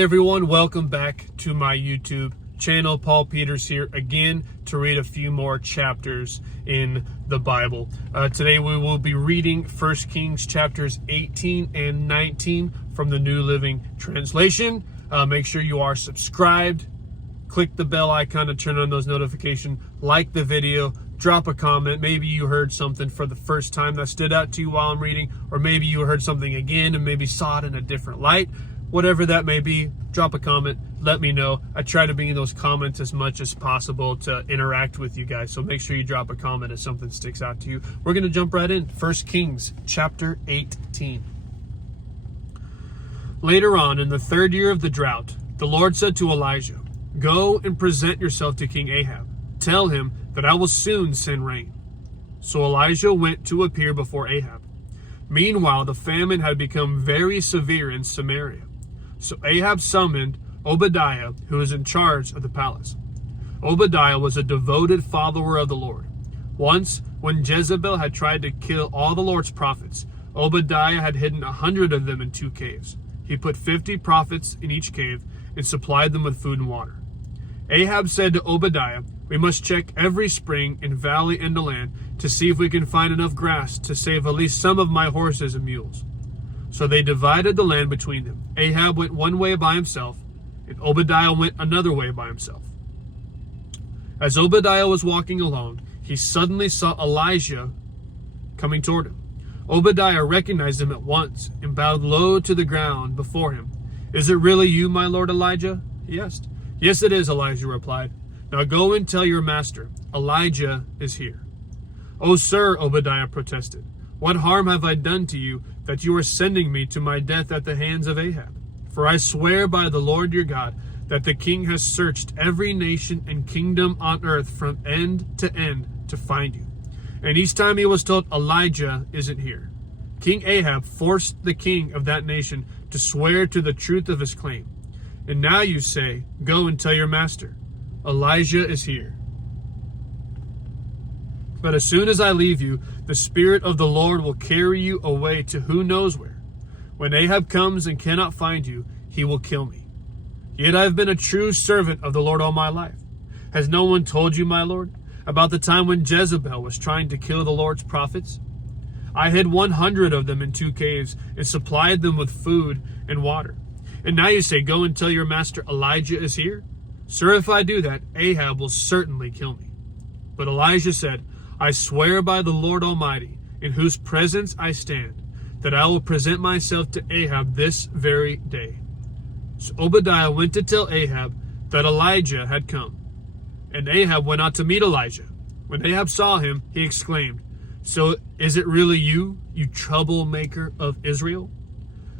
Hey everyone, welcome back to my YouTube channel. Paul Peters here again to read a few more chapters in the Bible. Today we will be reading 1 Kings chapters 18 and 19 from the New Living Translation. Make sure you are subscribed. Click the bell icon to turn on those notifications. Like the video. Drop a comment. Maybe you heard something for the first time that stood out to you while I'm reading, or maybe you heard something again and maybe saw it in a different light. Whatever that may be, drop a comment, let me know. I try to be in those comments as much as possible to interact with you guys, so make sure you drop a comment if something sticks out to you. We're going to jump right in. 1 Kings chapter 18. Later on, in the third year of the drought, the Lord said to Elijah, "Go and present yourself to King Ahab. Tell him that I will soon send rain." So Elijah went to appear before Ahab. Meanwhile, the famine had become very severe in Samaria. So Ahab summoned Obadiah, who was in charge of the palace. Obadiah was a devoted follower of the Lord. Once, when Jezebel had tried to kill all the Lord's prophets, Obadiah had hidden 100 of them in 2 caves. He put 50 prophets in each cave and supplied them with food and water. Ahab said to Obadiah, "We must check every spring and valley in the land to see if we can find enough grass to save at least some of my horses and mules." So they divided the land between them. Ahab went one way by himself, and Obadiah went another way by himself. As Obadiah was walking along, he suddenly saw Elijah coming toward him. Obadiah recognized him at once and bowed low to the ground before him. "Is it really you, my lord Elijah?" he asked. "Yes, it is," Elijah replied. "Now go and tell your master, Elijah is here." "Oh, sir," Obadiah protested, "what harm have I done to you that you are sending me to my death at the hands of Ahab? For I swear by the Lord your God that the king has searched every nation and kingdom on earth from end to find you. And each time he was told, 'Elijah isn't here.' King Ahab forced the king of that nation to swear to the truth of his claim. And now you say, 'Go and tell your master, Elijah is here.' But as soon as I leave you, the Spirit of the Lord will carry you away to who knows where. When Ahab comes and cannot find you, he will kill me. Yet I have been a true servant of the Lord all my life. Has no one told you, my Lord, about the time when Jezebel was trying to kill the Lord's prophets? I hid 100 of them in 2 caves and supplied them with food and water. And now you say, 'Go and tell your master Elijah is here'? Sir, if I do that, Ahab will certainly kill me." But Elijah said, "I swear by the Lord Almighty, in whose presence I stand, that I will present myself to Ahab this very day." So Obadiah went to tell Ahab that Elijah had come. And Ahab went out to meet Elijah. When Ahab saw him, he exclaimed, "So is it really you, you troublemaker of Israel?"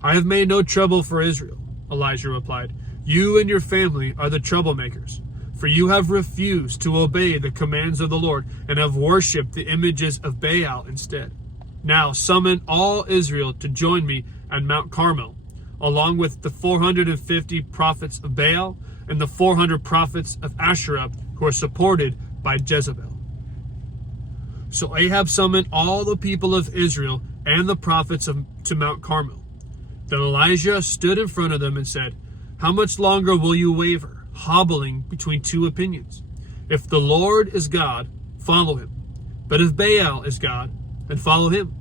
"I have made no trouble for Israel," Elijah replied. "You and your family are the troublemakers. For you have refused to obey the commands of the Lord and have worshipped the images of Baal instead. Now summon all Israel to join me at Mount Carmel, along with the 450 prophets of Baal and the 400 prophets of Asherah who are supported by Jezebel." So Ahab summoned all the people of Israel and the prophets to Mount Carmel. Then Elijah stood in front of them and said, "How much longer will you waver, hobbling between 2 opinions? If the Lord is God, follow him. But if Baal is God, then follow him."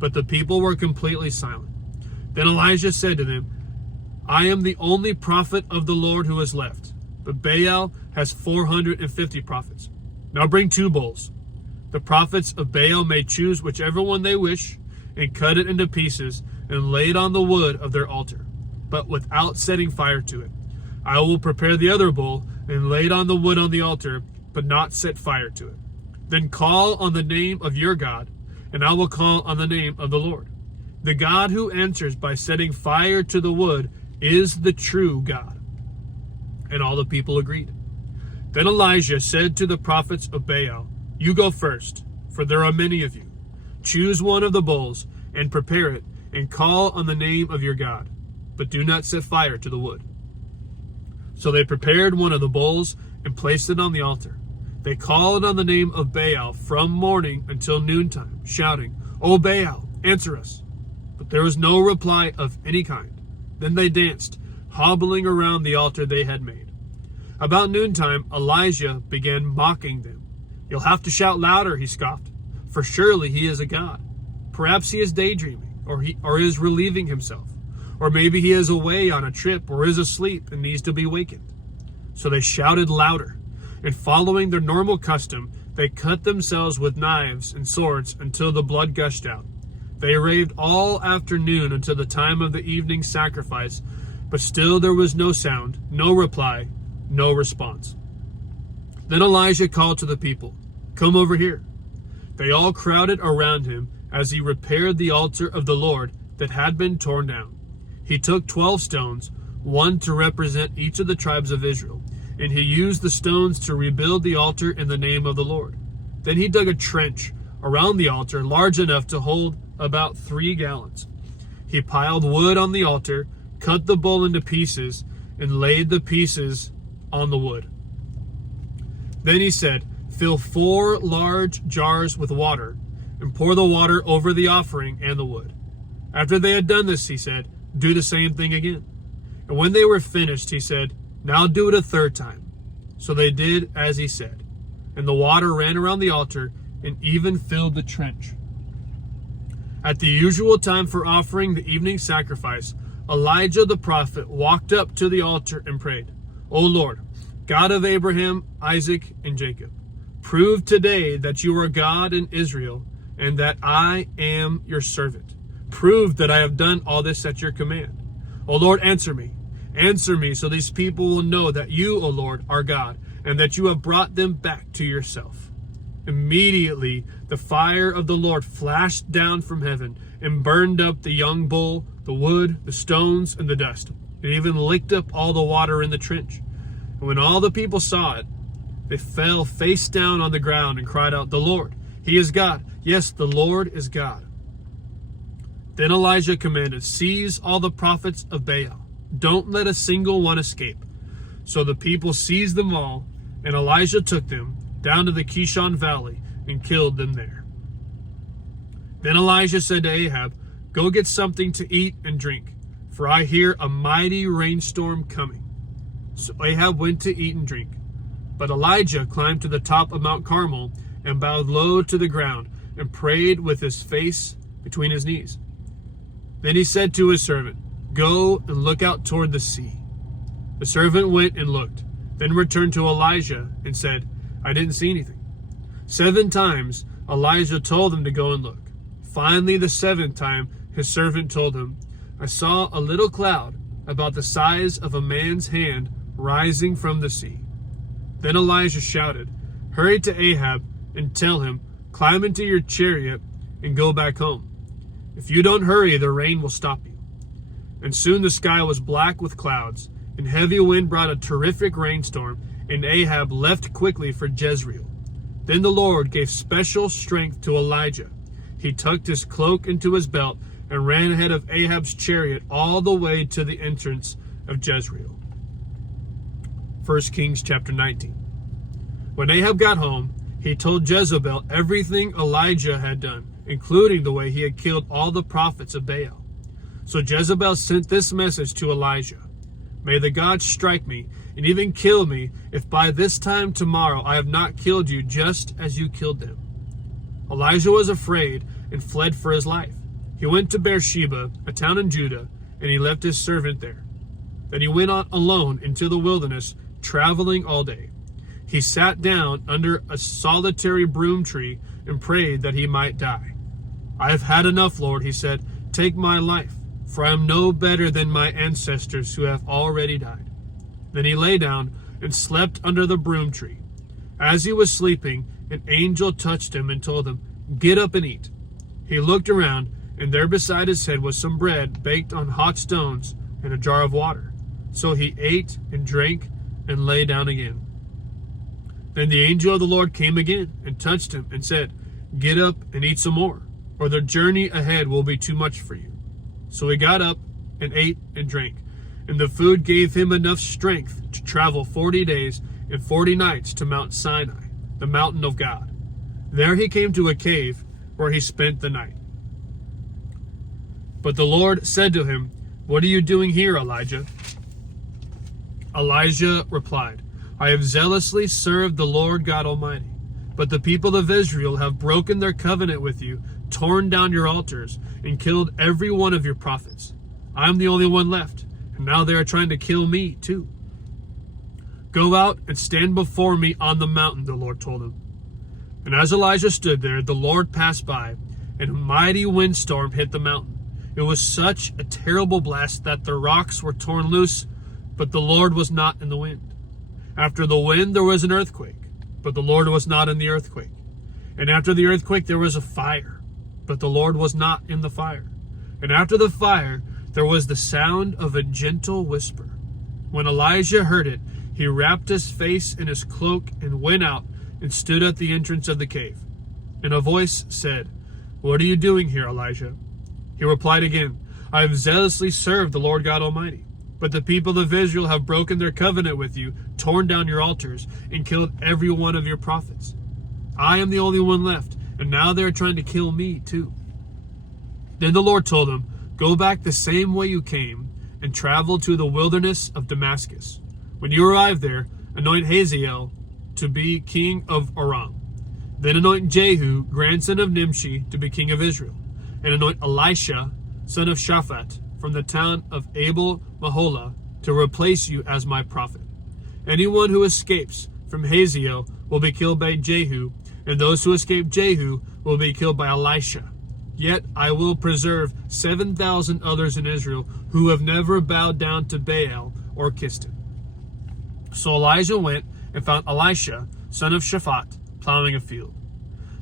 But the people were completely silent. Then Elijah said to them, "I am the only prophet of the Lord who is left, but Baal has 450 prophets. Now bring 2 bulls. The prophets of Baal may choose whichever one they wish, and cut it into pieces, and lay it on the wood of their altar, but without setting fire to it. I will prepare the other bull, and lay it on the wood on the altar, but not set fire to it. Then call on the name of your God, and I will call on the name of the Lord. The God who answers by setting fire to the wood is the true God." And all the people agreed. Then Elijah said to the prophets of Baal, "You go first, for there are many of you. Choose one of the bulls, and prepare it, and call on the name of your God, but do not set fire to the wood." So they prepared one of the bulls and placed it on the altar. They called on the name of Baal from morning until noontime, shouting, "O Baal, answer us." But there was no reply of any kind. Then they danced, hobbling around the altar they had made. About noontime, Elijah began mocking them. "You'll have to shout louder," he scoffed, "for surely he is a god. Perhaps he is daydreaming, or is relieving himself. Or maybe he is away on a trip, or is asleep and needs to be wakened." So they shouted louder, and following their normal custom, they cut themselves with knives and swords until the blood gushed out. They raved all afternoon until the time of the evening sacrifice, but still there was no sound, no reply, no response. Then Elijah called to the people, "Come over here." They all crowded around him as he repaired the altar of the Lord that had been torn down. He took 12 stones, one to represent each of the tribes of Israel, and he used the stones to rebuild the altar in the name of the Lord. Then he dug a trench around the altar large enough to hold about 3 gallons. He piled wood on the altar, cut the bull into pieces, and laid the pieces on the wood. Then he said, "Fill 4 large jars with water, and pour the water over the offering and the wood." After they had done this, he said, "Do the same thing again." And when they were finished, he said, "Now do it a 3rd time." So they did as he said, and the water ran around the altar and even filled the trench. At the usual time for offering the evening sacrifice, Elijah the prophet walked up to the altar and prayed, "O Lord, God of Abraham, Isaac, and Jacob, prove today that you are God in Israel and that I am your servant. Prove that I have done all this at your command. O Lord, answer me. Answer me so these people will know that you, O Lord, are God and that you have brought them back to yourself." Immediately, the fire of the Lord flashed down from heaven and burned up the young bull, the wood, the stones, and the dust. It even licked up all the water in the trench. And when all the people saw it, they fell face down on the ground and cried out, "The Lord, He is God. Yes, the Lord is God." Then Elijah commanded, "Seize all the prophets of Baal. Don't let a single one escape." So the people seized them all, and Elijah took them down to the Kishon Valley and killed them there. Then Elijah said to Ahab, "Go get something to eat and drink, for I hear a mighty rainstorm coming." So Ahab went to eat and drink. But Elijah climbed to the top of Mount Carmel and bowed low to the ground and prayed with his face between his knees. Then he said to his servant, "Go and look out toward the sea." The servant went and looked, then returned to Elijah and said, "I didn't see anything." 7 times Elijah told him to go and look. Finally, the 7th time, his servant told him, "I saw a little cloud about the size of a man's hand rising from the sea." Then Elijah shouted, "Hurry to Ahab and tell him, 'Climb into your chariot and go back home. If you don't hurry, the rain will stop you.'" And soon the sky was black with clouds, and heavy wind brought a terrific rainstorm, and Ahab left quickly for Jezreel. Then the Lord gave special strength to Elijah. He tucked his cloak into his belt and ran ahead of Ahab's chariot all the way to the entrance of Jezreel. 1 Kings chapter 19. When Ahab got home, he told Jezebel everything Elijah had done, including the way he had killed all the prophets of Baal. So Jezebel sent this message to Elijah: "May the gods strike me and even kill me if by this time tomorrow I have not killed you just as you killed them." Elijah was afraid and fled for his life. He went to Beersheba, a town in Judah, and he left his servant there. Then he went on alone into the wilderness, traveling all day. He sat down under a solitary broom tree and prayed that he might die. "I have had enough, Lord," he said. "Take my life, for I am no better than my ancestors who have already died." Then he lay down and slept under the broom tree. As he was sleeping, an angel touched him and told him, "Get up and eat." He looked around, and there beside his head was some bread baked on hot stones and a jar of water. So he ate and drank and lay down again. Then the angel of the Lord came again and touched him and said, "Get up and eat some more, or the journey ahead will be too much for you." So he got up and ate and drank, and the food gave him enough strength to travel 40 days and 40 nights to Mount Sinai, the mountain of God. There he came to a cave where he spent the night. But the Lord said to him, "What are you doing here, Elijah?" Elijah replied, I have zealously served the Lord God Almighty, but the people of Israel have broken their covenant with you, torn down your altars, and killed every one of your prophets. I am the only one left, and now they are trying to kill me too. Go out and stand before me on the mountain, the Lord told him. And as Elijah stood there, the Lord passed by, and a mighty windstorm hit the mountain. It was such a terrible blast that the rocks were torn loose, but the Lord was not in the wind. After the wind, there was an earthquake, but the Lord was not in the earthquake. And after the earthquake, there was a fire, but the Lord was not in the fire. And after the fire, there was the sound of a gentle whisper. When Elijah heard it, he wrapped his face in his cloak and went out and stood at the entrance of the cave. And a voice said, What are you doing here, Elijah? He replied again, I have zealously served the Lord God Almighty. But the people of Israel have broken their covenant with you, torn down your altars, and killed every one of your prophets. I am the only one left, and now they are trying to kill me too. Then the Lord told him, Go back the same way you came, and travel to the wilderness of Damascus. When you arrive there, anoint Hazael to be king of Aram. Then anoint Jehu, grandson of Nimshi, to be king of Israel. And anoint Elisha, son of Shaphat, from the town of Abel Maholah, to replace you as my prophet. Anyone who escapes from Hazael will be killed by Jehu, and those who escape Jehu will be killed by Elisha. Yet I will preserve 7,000 others in Israel who have never bowed down to Baal or kissed him. So Elijah went and found Elisha, son of Shaphat, plowing a field.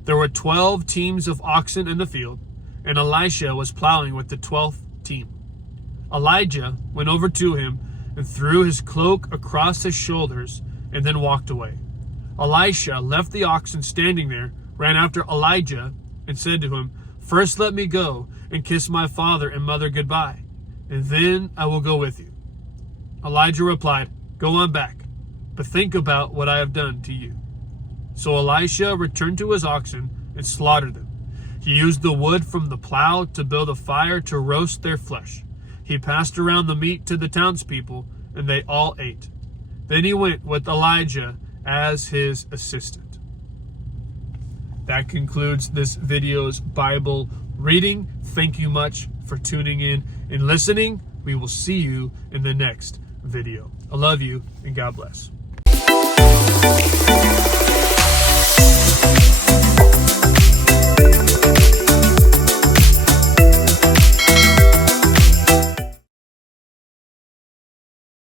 There were 12 teams of oxen in the field, and Elisha was plowing with the 12th team. Elijah went over to him and threw his cloak across his shoulders and then walked away. Elisha left the oxen standing there, ran after Elijah, and said to him, First let me go and kiss my father and mother goodbye, and then I will go with you. Elijah replied, Go on back, but think about what I have done to you. So Elisha returned to his oxen and slaughtered them. He used the wood from the plow to build a fire to roast their flesh. He passed around the meat to the townspeople, and they all ate. Then he went with Elijah as his assistant. That concludes this video's Bible reading. Thank you much for tuning in and listening. We will see you in the next video. I love you, and God bless.